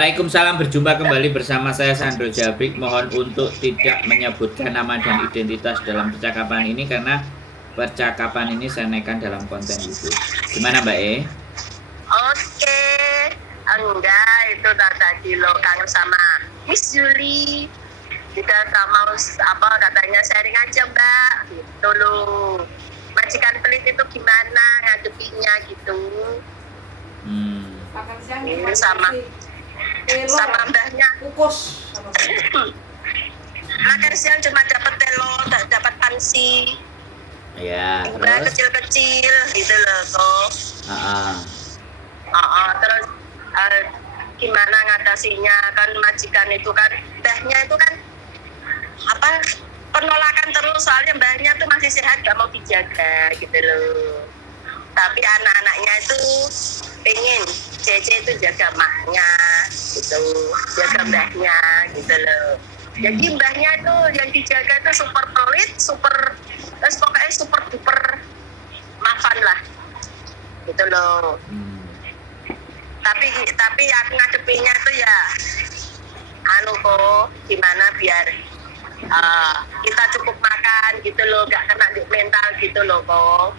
Waalaikumsalam, berjumpa kembali bersama saya Sandro Jabrik. Mohon untuk tidak menyebutkan nama dan identitas dalam percakapan ini karena percakapan ini saya naikkan dalam konten YouTube. Gimana Mbak E? Oke, enggak itu tadi lo kangen sama Miss Julie. Kita mau apa katanya sharing aja Mbak, gitu lo. Majikan pelit itu gimana ngadepinya gitu? Ini sama mbahnya. Kukus. Makan siang cuma dapat telur, tak dapat pansi. Ya, Mbak terus? kecil-kecil gitu loh toh. Terus gimana ngatasinya, kan majikan itu kan mbahnya itu kan apa penolakan terus, soalnya mbahnya tuh masih sehat gak mau dijaga gitu loh, tapi anak-anaknya itu pengen Cece itu jaga maknya gitu, jaga mbahnya gitu loh. Jadi mbahnya itu yang dijaga itu super pelit, pokoknya super duper maafan lah gitu loh. Tapi aku ngadepinnya tuh ya kok gimana biar kita cukup makan gitu loh, gak kena di mental gitu loh kok.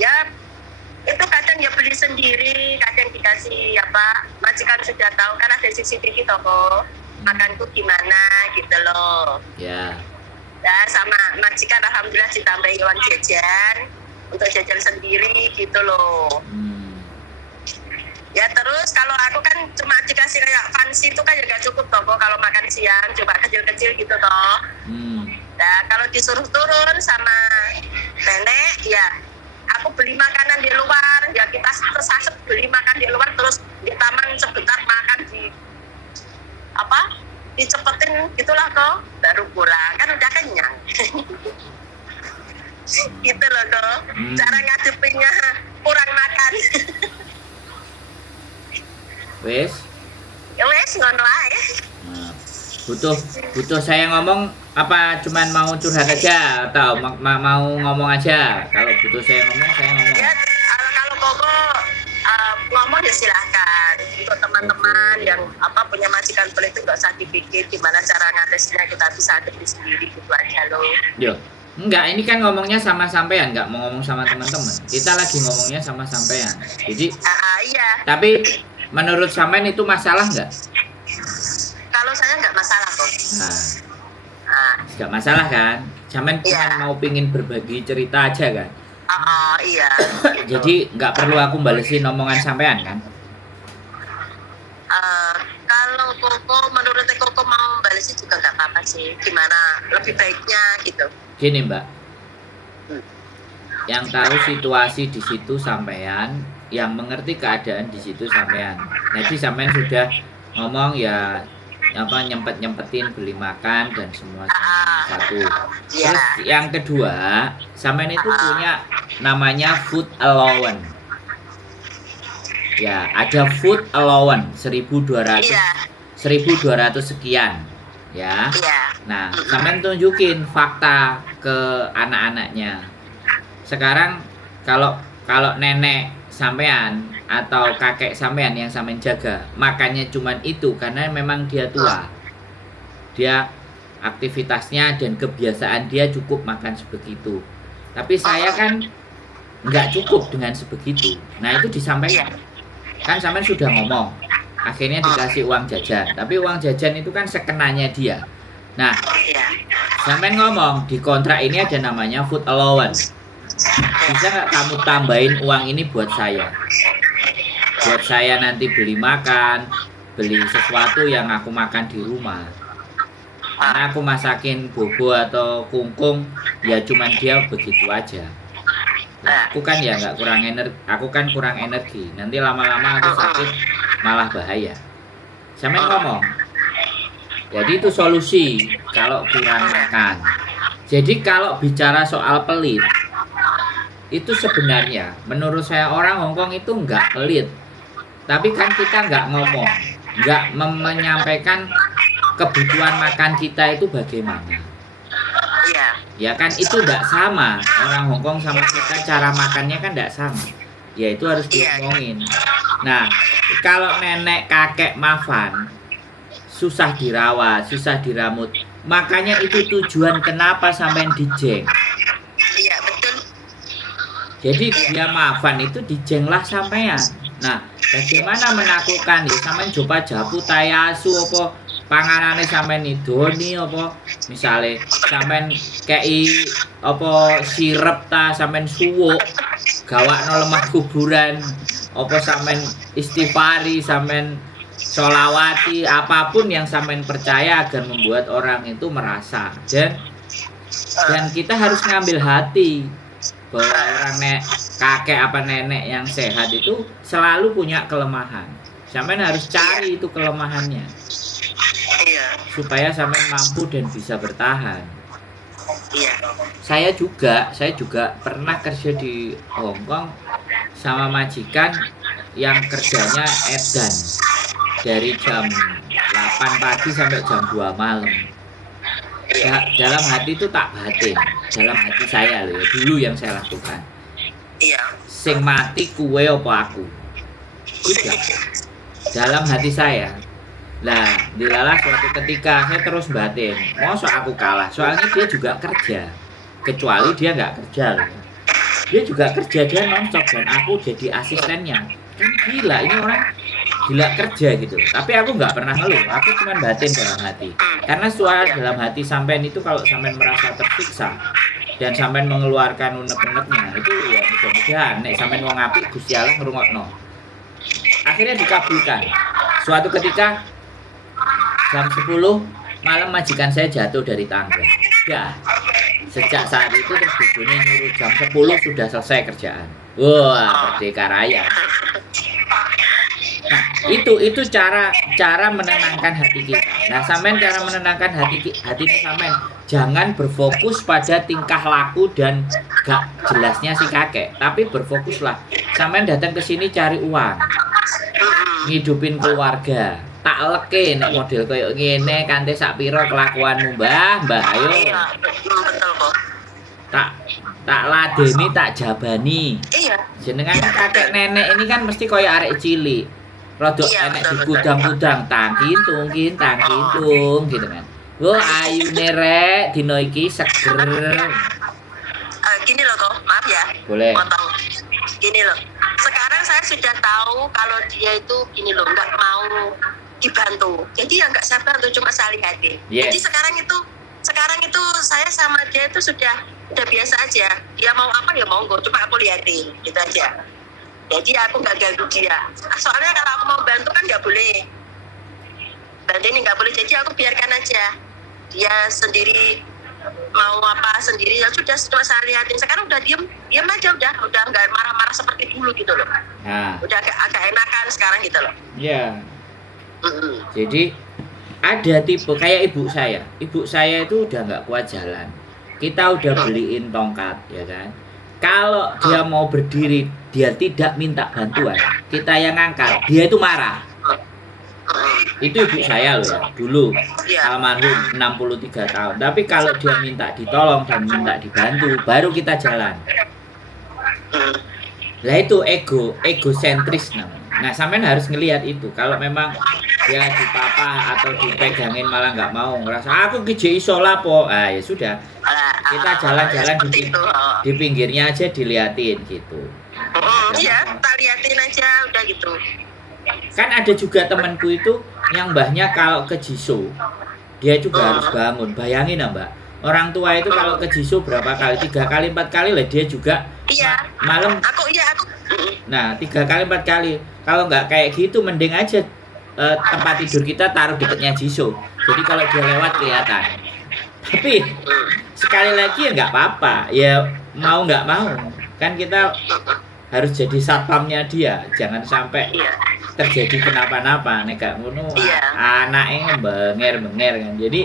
Ya itu kadang ya beli sendiri, kadang dikasih apa, majikan sudah tahu kan ada CCTV toko makanku gimana gitu loh. Ya. Ya sama majikan alhamdulillah ditambahi uang jajan untuk jajan sendiri gitu loh. Ya terus kalau aku kan cuma dikasih kayak fancy itu kan ya gak cukup toh kalau makan siang, coba kecil-kecil gitu toh. Nah kalau disuruh turun sama nenek ya aku beli makanan di luar, ya kita sasep beli makan di luar, terus di taman sebentar makan di apa dicepetin gitulah toh, baru pulang kan udah kenyang. Gitu loh toh, cara ngadepinnya kurang makan. Wes? Ya wes ngono ae. Butuh saya ngomong apa cuman mau curhat aja atau mau ngomong aja? Kalau butuh saya ngomong Ya kalau Koko ngomong ya silahkan. Untuk teman-teman yang apa punya majikan pelit itu nggak usah dipikir gimana cara ngatasinya, kita bisa hadapi sendiri gitu aja loh. Yo, enggak, ini kan ngomongnya sama sampean, enggak mau ngomong sama teman-teman. Kita lagi ngomongnya sama sampean. Jadi iya. Tapi menurut sampean itu masalah enggak? Kalau saya nggak masalah kok. Nggak masalah kan? Sampean cuma mau pingin berbagi cerita aja kan? Iya. Jadi nggak perlu aku balesin omongan sampean kan? Kalau Koko, menurut Koko mau balesin juga nggak apa-apa sih. Gimana lebih baiknya gitu? Gini Mbak, yang tahu situasi di situ sampean, yang mengerti keadaan di situ sampean. Jadi sampean sudah ngomong ya apa nyempetin beli makan dan semua satu. Terus yang kedua, sampean itu punya namanya food allowance. Ya, ada food allowance 1.200 sekian ya. Nah, sampean tunjukin fakta ke anak-anaknya. Sekarang kalau nenek sampean atau kakek sampean yang sampean jaga makannya cuman itu karena memang dia tua, dia aktivitasnya dan kebiasaan dia cukup makan sebegitu, tapi saya kan nggak cukup dengan sebegitu. Nah itu disampaikan kan, sampean sudah ngomong akhirnya dikasih uang jajan, tapi uang jajan itu kan sekenanya dia. Nah sampean ngomong di kontrak ini ada namanya food allowance, bisa nggak kamu tambahin uang ini buat saya nanti beli makan, beli sesuatu yang aku makan di rumah, karena aku masakin bobo atau kungkung ya cuman dia begitu aja. Nah, aku kan ya nggak kurang energi, aku kan kurang energi, nanti lama-lama aku sakit malah bahaya. Sampai ngomong jadi itu solusi kalau kurang makan. Jadi kalau bicara soal pelit, itu sebenarnya menurut saya orang Hongkong itu nggak pelit, tapi kan kita nggak ngomong, nggak menyampaikan kebutuhan makan kita itu bagaimana. Ya kan itu nggak sama, orang Hongkong sama kita cara makannya kan nggak sama. Ya itu harus diomongin. Nah, kalau nenek kakek Mafan susah dirawat, susah diramut. Makanya itu tujuan kenapa sampean dijeng. Iya, betul. Jadi dia Mafan itu dijenglah sampean. Nah, bagaimana menaklukkan ya sampean coba japu tayasu apa panganane sampean idoni apa misale sampean kei apa sirep ta sampean suwuk gawakno lemah kuburan apa sampean istighfari sampean sholawati apapun yang sampean percaya agar membuat orang itu merasa dan kita harus ngambil hati bahwa orang kakek apa nenek yang sehat itu selalu punya kelemahan. Sampean harus cari itu kelemahannya. Iya. Supaya sampean mampu dan bisa bertahan. Iya. Saya juga pernah kerja di Hong Kong sama majikan yang kerjanya edan dari jam 8 pagi sampai jam 2 malam. Dalam hati itu tak batin, dalam hati saya loh ya, dulu yang saya lakukan. Iya. Sing mati kue apa aku? Udah. Dalam hati saya. Lah, dilalah suatu ketika saya terus batin, mosok aku kalah. Soalnya dia juga kerja. Kecuali dia nggak kerja loh. Dia juga kerja, dia nonstop dan aku jadi asistennya. Kan gila, ini orang gila kerja gitu. Tapi aku nggak pernah ngeluh, aku cuma batin dalam hati. Karena suara dalam hati sampean itu kalau sampean merasa tersiksa dan sampean mengeluarkan unek-uneknya itu ya mudah-mudahan nek sampean wong apik Gusti Allah ngrungokno. Akhirnya dikabulkan. Suatu ketika jam 10 malam majikan saya jatuh dari tangga. Ya. Sejak saat itu terus bibirnya nyuruh jam 10 sudah selesai kerjaan. Wah, merdeka raya. Nah, itu cara menenangkan hati kita. Nah, sampean cara menenangkan hati sampean jangan berfokus pada tingkah laku dan gak jelasnya si kakek, tapi berfokuslah. Sampean datang ke sini cari uang. Ngidupin keluarga. Tak leke nek model koyo ngene kanthi sak pira kelakuanmu, Mbah, ayo. Betul kok. Tak ladeni, tak jabani. Iya. Jenengan kakek nenek ini kan mesti koyo arek cilik. Rodok enek digudang-gudang tangkintung gitu kan. Wo ayune rek dino iki seger. Gini loh kok, maaf ya. Boleh. Potong. Gini loh. Sekarang saya sudah tahu kalau dia itu gini loh, nggak mau dibantu. Jadi ya nggak saya bantu, cuma saya lihatin. Yes. Jadi sekarang itu saya sama dia itu sudah biasa aja. Dia mau apa ya monggo, cuma aku lihatin, gitu aja. Jadi aku nggak ganggu dia. Soalnya kalau aku mau bantu kan nggak boleh. Bantu ini nggak boleh. Jadi aku biarkan aja. Dia sendiri mau apa sendiri ya sudah saya lihatin. Sekarang udah diem aja udah nggak marah-marah seperti dulu gitu loh. Nah. Udah agak enakan sekarang gitu loh. Iya. Jadi ada tipe kayak ibu saya. Ibu saya itu udah nggak kuat jalan. Kita udah beliin tongkat, ya kan. Kalau dia mau berdiri, dia tidak minta bantuan. Kita yang ngangkat, dia itu marah. Itu ibu saya loh ya, dulu almarhum 63 tahun. Tapi kalau dia minta ditolong dan minta dibantu, baru kita jalan. Lah itu egosentris namanya. Nah, sampean harus ngelihat itu. Kalau memang dia dipapa atau dipegangin malah nggak mau, ngerasa aku ki iso lapo. Ah ya sudah. Kita jalan-jalan di pinggirnya aja diliatin gitu. Iya, tak liatin aja udah gitu. Kan ada juga temanku itu yang mbahnya kalau ke Jiso dia juga harus bangun. Bayangin ya Mbak, orang tua itu kalau ke Jiso berapa kali? 3 kali 4 kali lah dia juga. Iya. Malam. Aku. Nah 3 kali 4 kali. Kalau nggak kayak gitu mending aja tempat tidur kita taruh dekatnya Jiso. Jadi kalau dia lewat kelihatan. Tapi sekali lagi ya nggak apa-apa. Ya mau nggak mau kan kita harus jadi satpamnya dia. Jangan sampai terjadi kenapa-napa nek gak ngono anaknya benger kan. Jadi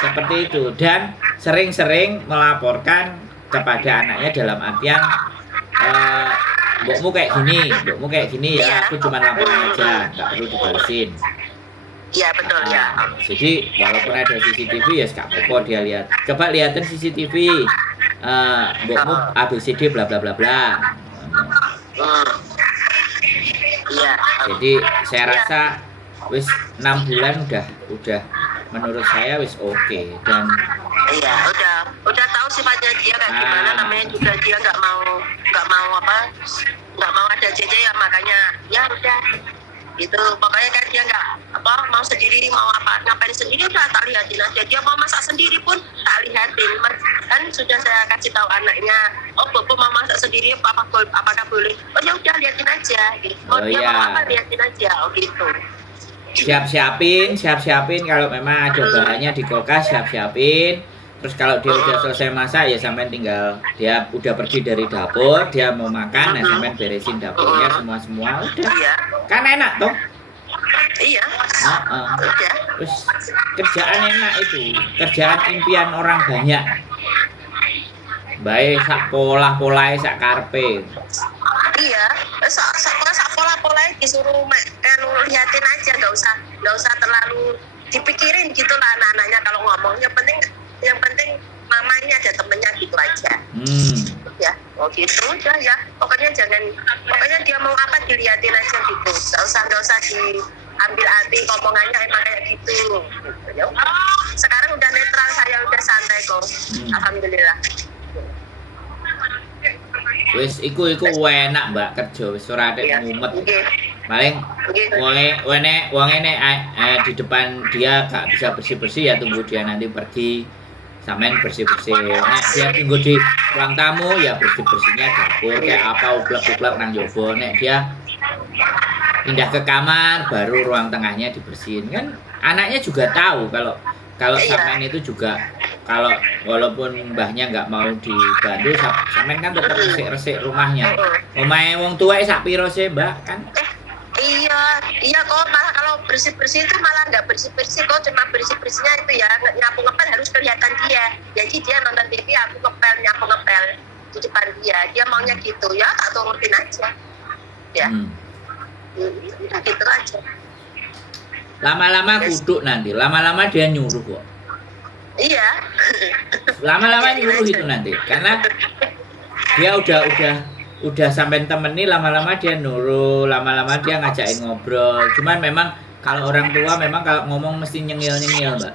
seperti itu dan sering-sering melaporkan kepada anaknya dalam artian mbokmu kayak gini ya aku cuma laporin aja nggak perlu dibalesin. Iya betul ya. Jadi walaupun ada CCTV ya gak apa-apa dia lihat. Coba liatin CCTV mbokmu ABCD bla bla bla bla. Iya. Jadi saya rasa wis 6 bulan udah menurut saya wis oke. Dan iya, udah tahu sifatnya dia kayak gimana, namanya juga dia nggak mau ada JJ ya, makanya ya udah gitu. Pokoknya kan dia nggak mau sendiri, mau ngapain sendiri udah tak lihatin aja. Dia mau masak sendiri pun tak lihatin. Kan sudah saya kasih tahu anaknya, Bobo mau masak sendiri apakah boleh? Oh ya udah, lihatin aja gitu. Dia mau apa, lihatin aja, gitu. siapin kalau memang ada bahannya di kulkas, siapin. Terus kalau dia udah selesai masak ya sampean tinggal, dia udah pergi dari dapur, dia mau makan, ya sampean beresin dapurnya semua udah. Iya. Kan enak toh? Iya. Terus kerjaan enak itu, kerjaan impian orang banyak. Baik sak pola-polae sak karpe. Iya, sak pola-polae disuruh lihatin aja, nggak usah terlalu dipikirin gitu lah anak-anaknya kalau ngomong. Yang penting mamanya ada temennya gitu aja. Ya, gitu udah ya. Pokoknya dia mau apa dilihatin aja gitu. Nggak usah diambil hati omongannya emang kayak gitu. Ya udah. Sekarang udah netral, saya udah santai kok. Alhamdulillah. Wis iku enak Mbak kerja wis ora ada mumet. Paling wonge nek di depan dia gak bisa bersih-bersih ya tunggu dia nanti pergi sampean bersih-bersih. Nek dia tunggu di ruang tamu ya bersih-bersihnya dapur kayak apa ublek-ublek nang jowo. Nek dia pindah ke kamar baru ruang tengahnya dibersihin. Kan anaknya juga tahu kalau sampean itu juga kalau walaupun mbahnya nggak mau dibantu, sampean kan tetap resik-resik rumahnya. Omahe wong tuwa sak piro sih, Mbak? Kan? Iya kok, malah kalau bersih-bersih itu malah nggak bersih-bersih kok, cuma bersih-bersihnya itu ya nyapu ngepel harus kelihatan dia. Jadi dia nonton TV, aku nyapu ngepel di depan dia. Dia maunya gitu ya, tak turutin aja. Ya. Gitu aja. Lama-lama kuduk nanti, lama-lama dia nyuruh kok. Iya. Lama-lama nyuruh itu nanti, karena dia udah sampai temenin, lama-lama dia nurut, lama-lama dia ngajakin ngobrol. Cuman memang kalau orang tua memang kalau ngomong mesti nyengil-nyengil, Mbak.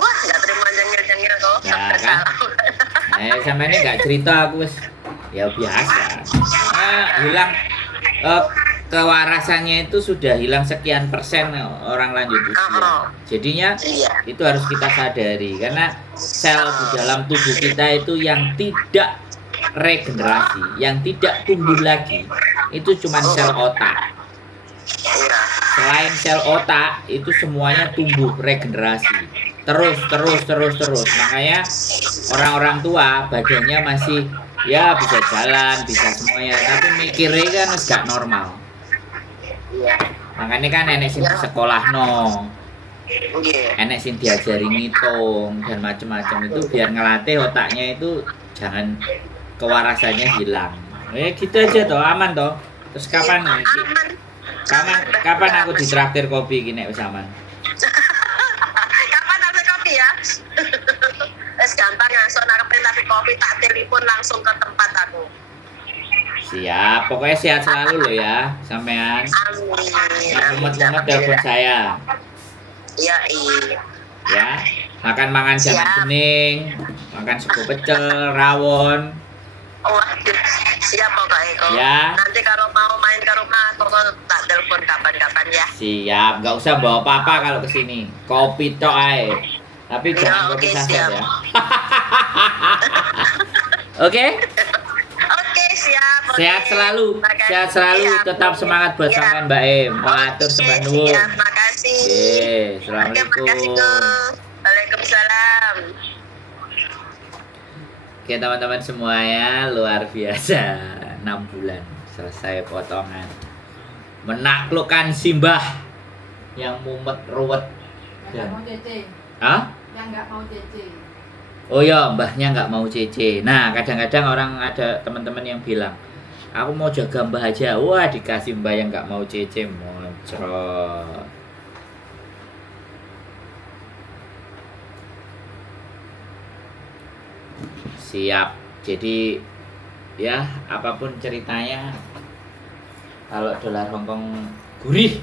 Wah, nggak terima nyengil-nyengil kok. Nah, kan? Sampai ini nggak cerita aku ya biasa. Hilang kewarasannya itu sudah hilang sekian persen orang lanjut usia. Jadinya itu harus kita sadari karena sel di dalam tubuh kita itu yang tidak regenerasi, yang tidak tumbuh lagi itu cuma sel otak. Selain sel otak itu semuanya tumbuh regenerasi terus. Makanya orang-orang tua badannya masih ya bisa jalan, bisa semuanya, tapi mikirnya kan gak normal. Makanya kan enek sing di sekolah enek sing diajari ngitung dan macam-macam itu biar ngelatih otaknya itu jangan kewarasannya hilang. Gitu aja toh, aman toh. Terus kapan aku ditraktir kopi gini wis aman. Kapan traktir kopi ya? Wis gampang langsung ngarepin tapi kopi tak telepon langsung ke tempat aku. Siap, pokoknya sehat selalu loh ya, sampean. Amin. Mumet-mumet telepon saya. Iya. Ya, makan jangan bening, makan sego pecel, rawon. Waduh, siap pokoknya kok. Ya. Nanti kalau mau main ke rumah, pokoknya tak telepon kapan-kapan ya. Siap, nggak usah bawa apa-apa kalau kesini. Kopi tok ae. Tapi jangan kopi saset ya. Oke? Oke, siap. Sehat selalu, tetap semangat buat sampean Mbak Em. Matur sembah nuwun. Siap, makasih. Assalamualaikum. Makasih, Waalaikumsalam. Oke teman-teman semuanya, luar biasa. 6 bulan selesai potongan. Menaklukkan Simbah yang mumet ruwet. Yang mau CC. Hah? Yang nggak mau CC. Oh ya, mbahnya nggak mau CC. Nah, kadang-kadang orang ada teman-teman yang bilang, aku mau jaga mbah aja. Wah, dikasih mbah yang nggak mau CC, moncrot. Siap. Jadi ya apapun ceritanya, kalau dolar Hongkong gurih,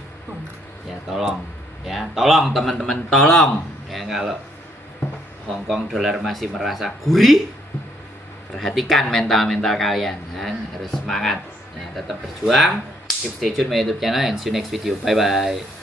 ya tolong teman-teman, tolong ya, kalau Hongkong dolar masih merasa gurih, perhatikan mental kalian kan, harus semangat, nah, tetap berjuang, keep stay tune my YouTube channel and see you next video, bye bye.